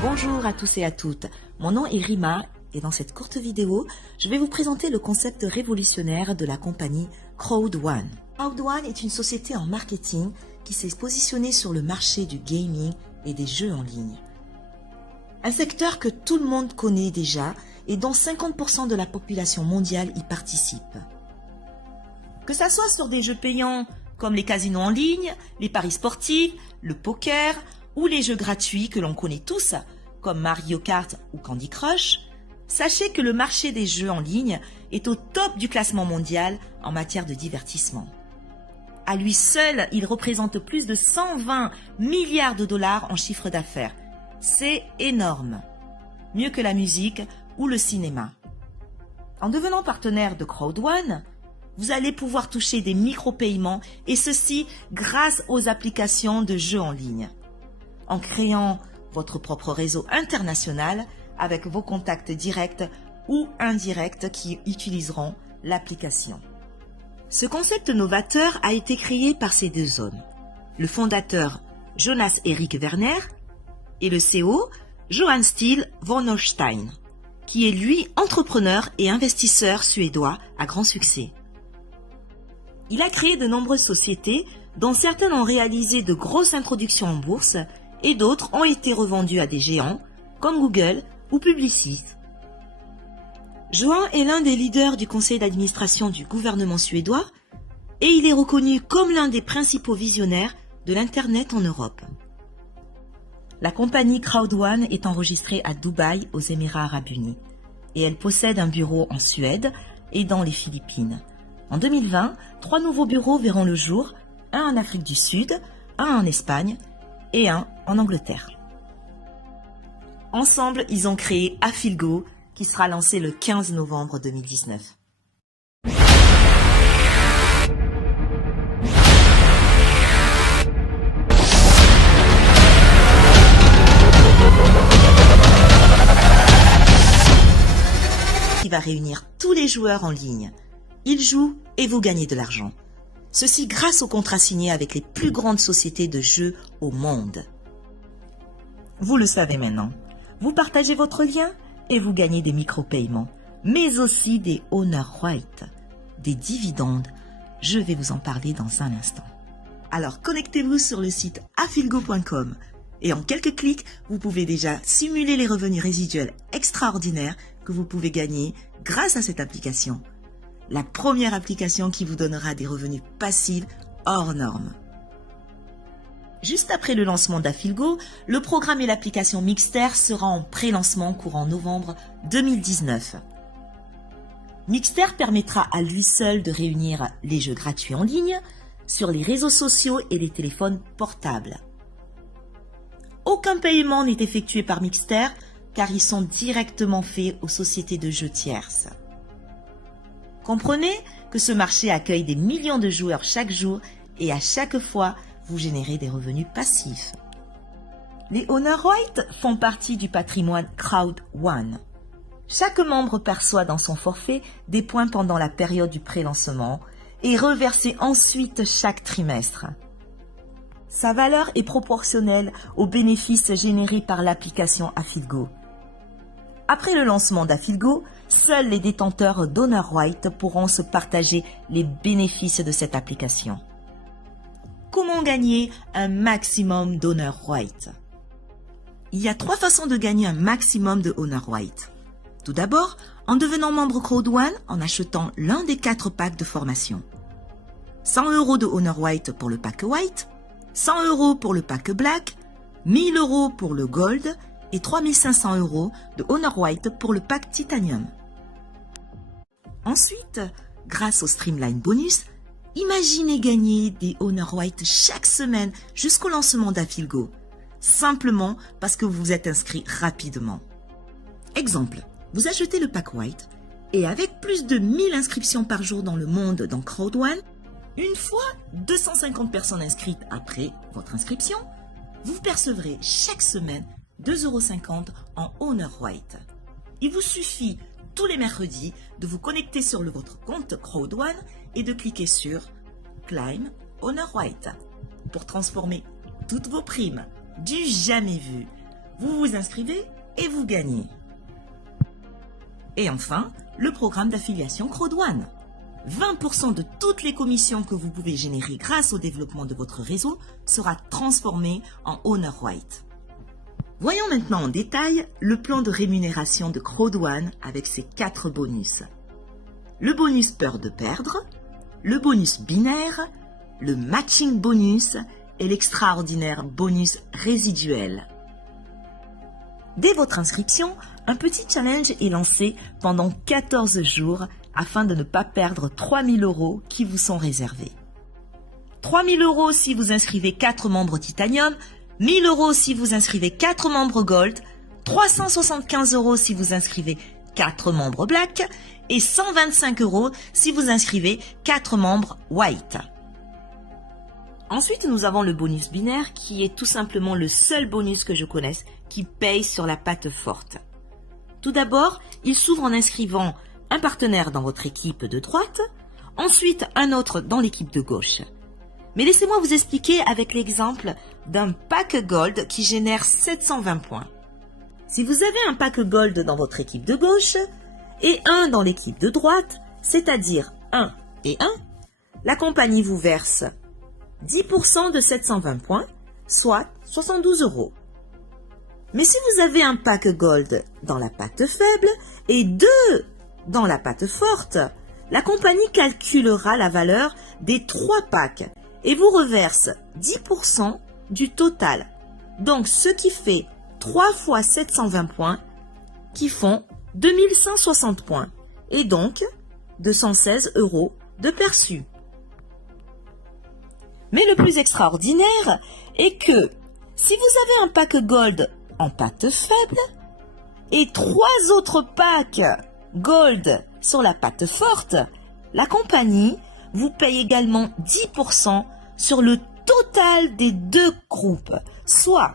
Bonjour à tous et à toutes, mon nom est Rima et dans cette courte vidéo, je vais vous présenter le concept révolutionnaire de la compagnie Crowd1. Crowd1 est une société en marketing qui s'est positionnée sur le marché du gaming et des jeux en ligne. Un secteur que tout le monde connaît déjà et dont 50% de la population mondiale y participe. Que ça soit sur des jeux payants comme les casinos en ligne, les paris sportifs, le poker ou les jeux gratuits que l'on connaît tous, comme Mario Kart ou Candy Crush, sachez que le marché des jeux en ligne est au top du classement mondial en matière de divertissement. À lui seul, il représente plus de 120 milliards de dollars en chiffre d'affaires. C'est énorme. Mieux que la musique ou le cinéma. En devenant partenaire de Crowd1, vous allez pouvoir toucher des micro-paiements et ceci grâce aux applications de jeux en ligne. En créant votre propre réseau international avec vos contacts directs ou indirects qui utiliseront l'application. Ce concept novateur a été créé par ces deux hommes, le fondateur Jonas Erik Werner et le CEO Johan Steel von Holstein, qui est lui entrepreneur et investisseur suédois à grand succès. Il a créé de nombreuses sociétés dont certaines ont réalisé de grosses introductions en bourse et d'autres ont été revendues à des géants comme Google ou Publicis. Johan est l'un des leaders du conseil d'administration du gouvernement suédois et il est reconnu comme l'un des principaux visionnaires de l'Internet en Europe. La compagnie Crowd1 est enregistrée à Dubaï aux Émirats Arabes Unis et elle possède un bureau en Suède et dans les Philippines. En 2020, 3 nouveaux bureaux verront le jour, un en Afrique du Sud, un en Espagne et un en Angleterre. Ensemble, ils ont créé Affilgo, qui sera lancé le 15 novembre 2019. Qui va réunir tous les joueurs en ligne. Ils jouent et vous gagnez de l'argent. Ceci grâce au contrat signé avec les plus grandes sociétés de jeux au monde. Vous le savez maintenant. Vous partagez votre lien et vous gagnez des micro-paiements, mais aussi des honor rights, des dividendes. Je vais vous en parler dans un instant. Alors connectez-vous sur le site affilgo.com et en quelques clics, vous pouvez déjà simuler les revenus résiduels extraordinaires que vous pouvez gagner grâce à cette application. La première application qui vous donnera des revenus passifs hors normes. Juste après le lancement d'Affilgo, le programme et l'application Mixter sera en pré-lancement courant novembre 2019. Mixter permettra à lui seul de réunir les jeux gratuits en ligne sur les réseaux sociaux et les téléphones portables. Aucun paiement n'est effectué par Mixter car ils sont directement faits aux sociétés de jeux tierces. Comprenez que ce marché accueille des millions de joueurs chaque jour et à chaque fois, vous générez des revenus passifs. Les honor rights font partie du patrimoine Crowd1. Chaque membre perçoit dans son forfait des points pendant la période du pré-lancement et reversés ensuite chaque trimestre. Sa valeur est proportionnelle aux bénéfices générés par l'application Affilgo. Après le lancement d'Affilgo, seuls les détenteurs d'honor rights pourront se partager les bénéfices de cette application. Comment gagner un maximum d'honor rights? Il y a 3 façons de gagner un maximum de honor rights. Tout d'abord, en devenant membre Crowd1 en achetant l'un des 4 packs de formation. 100 € de honor rights pour le pack white, 100 € pour le pack black, 1000 € pour le gold et 3500 € de Honor White pour le pack Titanium. Ensuite, grâce au Streamline Bonus, imaginez gagner des Honor White chaque semaine jusqu'au lancement d'Afilgo, simplement parce que vous vous êtes inscrit rapidement. Exemple, vous achetez le pack White et avec plus de 1000 inscriptions par jour dans le monde dans Crowd1, une fois 250 personnes inscrites après votre inscription, vous percevrez chaque semaine 2,50 € en Honor White. Il vous suffit tous les mercredis de vous connecter sur votre compte Crowd1 et de cliquer sur Claim Honor White pour transformer toutes vos primes du jamais vu. Vous vous inscrivez et vous gagnez. Et enfin, le programme d'affiliation Crowd1. 20% de toutes les commissions que vous pouvez générer grâce au développement de votre réseau sera transformé en Honor White. Voyons maintenant en détail le plan de rémunération de Crowd1 avec ses 4 bonus. Le bonus peur de perdre, le bonus binaire, le matching bonus et l'extraordinaire bonus résiduel. Dès votre inscription, un petit challenge est lancé pendant 14 jours afin de ne pas perdre 3000 € qui vous sont réservés. 3000 € si vous inscrivez 4 membres Titanium, 1000 € si vous inscrivez 4 membres Gold, 375 € si vous inscrivez 4 membres Black et 125 € si vous inscrivez 4 membres White. Ensuite, nous avons le bonus binaire qui est tout simplement le seul bonus que je connaisse qui paye sur la patte forte. Tout d'abord, il s'ouvre en inscrivant un partenaire dans votre équipe de droite, ensuite un autre dans l'équipe de gauche. Mais laissez-moi vous expliquer avec l'exemple d'un pack Gold qui génère 720 points. Si vous avez un pack Gold dans votre équipe de gauche et un dans l'équipe de droite, c'est-à-dire 1 et 1, la compagnie vous verse 10% de 720 points, soit 72 €. Mais si vous avez un pack Gold dans la patte faible et 2 dans la patte forte, la compagnie calculera la valeur des 3 packs et vous reverse 10% du total. Donc, ce qui fait 3 fois 720 points, qui font 2160 points. Et donc, 216 € de perçu. Mais le plus extraordinaire est que, si vous avez un pack Gold en patte faible, et 3 autres packs Gold sur la patte forte, la compagnie vous paye également 10% sur le total des 2 groupes, soit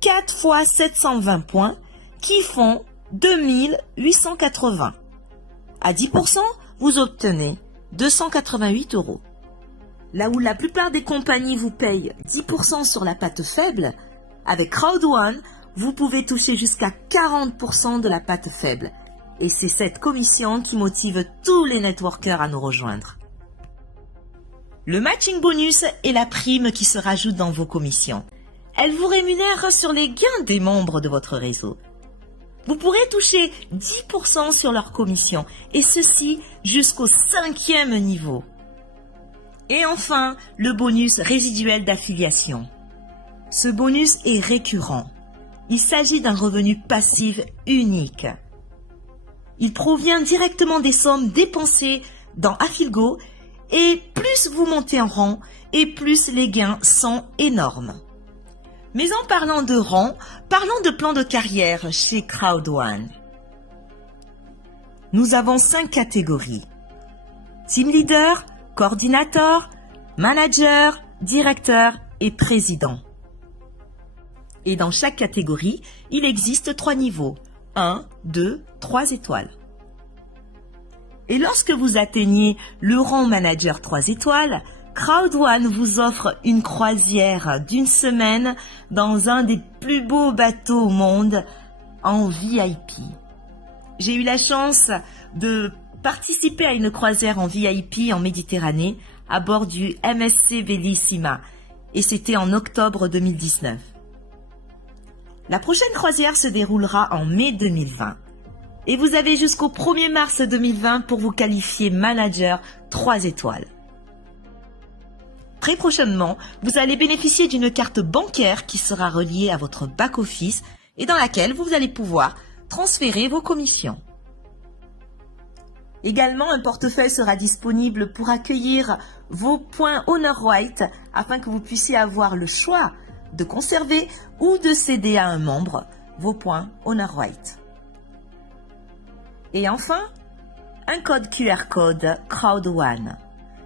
4 fois 720 points qui font 2880. À 10%, vous obtenez 288 €. Là où la plupart des compagnies vous payent 10% sur la patte faible, avec Crowd1, vous pouvez toucher jusqu'à 40% de la patte faible. Et c'est cette commission qui motive tous les networkers à nous rejoindre. Le matching bonus est la prime qui se rajoute dans vos commissions. Elle vous rémunère sur les gains des membres de votre réseau. Vous pourrez toucher 10% sur leur commission, et ceci jusqu'au 5e niveau. Et enfin, le bonus résiduel d'affiliation. Ce bonus est récurrent. Il s'agit d'un revenu passif unique. Il provient directement des sommes dépensées dans Afilgo et plus vous montez en rang et plus les gains sont énormes. Mais en parlant de rang, parlons de plan de carrière chez Crowd1. Nous avons 5 catégories. Team leader, coordinateur, manager, directeur et président. Et dans chaque catégorie, il existe 3 niveaux. 1, 2, 3 étoiles. Et lorsque vous atteignez le rang manager 3 étoiles, Crowd1 vous offre une croisière d'une semaine dans un des plus beaux bateaux au monde en VIP. J'ai eu la chance de participer à une croisière en VIP en Méditerranée à bord du MSC Bellissima et c'était en octobre 2019. La prochaine croisière se déroulera en mai 2020 et vous avez jusqu'au 1er mars 2020 pour vous qualifier manager 3 étoiles. Très prochainement, vous allez bénéficier d'une carte bancaire qui sera reliée à votre back-office et dans laquelle vous allez pouvoir transférer vos commissions. Également, un portefeuille sera disponible pour accueillir vos points Honor White afin que vous puissiez avoir le choix de conserver ou de céder à un membre vos points Honor White. Et enfin, un code QR code CrowdOne.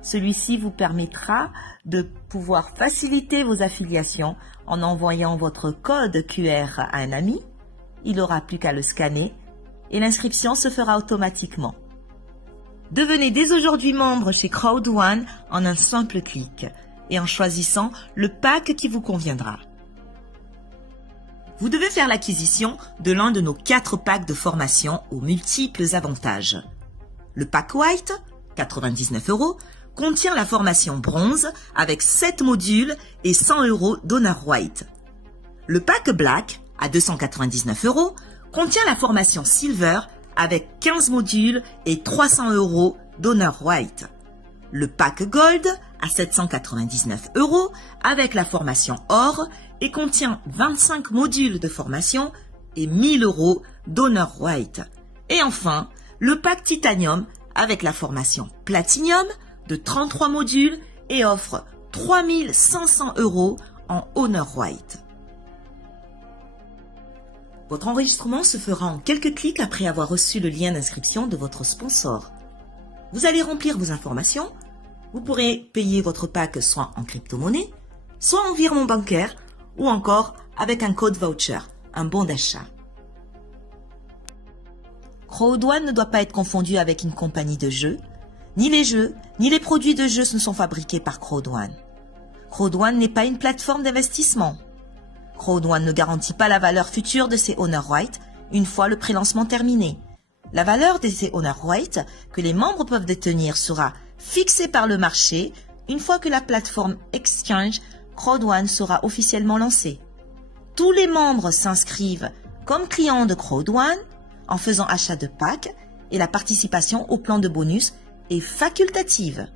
Celui-ci vous permettra de pouvoir faciliter vos affiliations en envoyant votre code QR à un ami. Il n'aura plus qu'à le scanner et l'inscription se fera automatiquement. Devenez dès aujourd'hui membre chez CrowdOne en un simple clic et en choisissant le pack qui vous conviendra. Vous devez faire l'acquisition de l'un de nos 4 packs de formation aux multiples avantages. Le pack White, 99 €, contient la formation bronze avec 7 modules et 100 € d'Honor White. Le pack Black, à 299 €, contient la formation Silver avec 15 modules et 300 € d'Honor White. Le pack Gold, à 799 € avec la formation Or et contient 25 modules de formation et 1000 € d'Honor White. Et enfin, le pack Titanium avec la formation Platinum de 33 modules et offre 3500 € en Honor White. Votre enregistrement se fera en quelques clics après avoir reçu le lien d'inscription de votre sponsor. Vous allez remplir vos informations. Vous pourrez payer votre pack soit en crypto-monnaie, soit en virement bancaire ou encore avec un code voucher, un bon d'achat. CrowdOne ne doit pas être confondu avec une compagnie de jeux. Ni les jeux, ni les produits de jeux ne sont fabriqués par CrowdOne. CrowdOne n'est pas une plateforme d'investissement. CrowdOne ne garantit pas la valeur future de ses Honor White une fois le prélancement terminé. La valeur de ces Honor White que les membres peuvent détenir sera fixée par le marché une fois que la plateforme Exchange CrowdOne sera officiellement lancée. Tous les membres s'inscrivent comme clients de CrowdOne en faisant achat de packs et la participation au plan de bonus est facultative.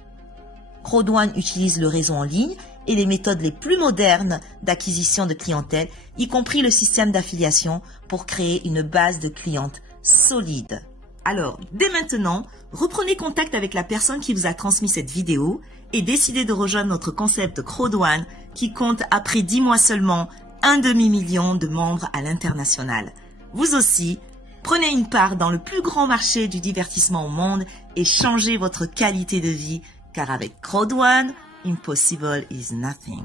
CrowdOne utilise le réseau en ligne et les méthodes les plus modernes d'acquisition de clientèle, y compris le système d'affiliation pour créer une base de clientes solide. Alors, dès maintenant, reprenez contact avec la personne qui vous a transmis cette vidéo et décidez de rejoindre notre concept CrowdOne qui compte après 10 mois seulement 1 demi-million de membres à l'international. Vous aussi, prenez une part dans le plus grand marché du divertissement au monde et changez votre qualité de vie car avec CrowdOne, impossible is nothing.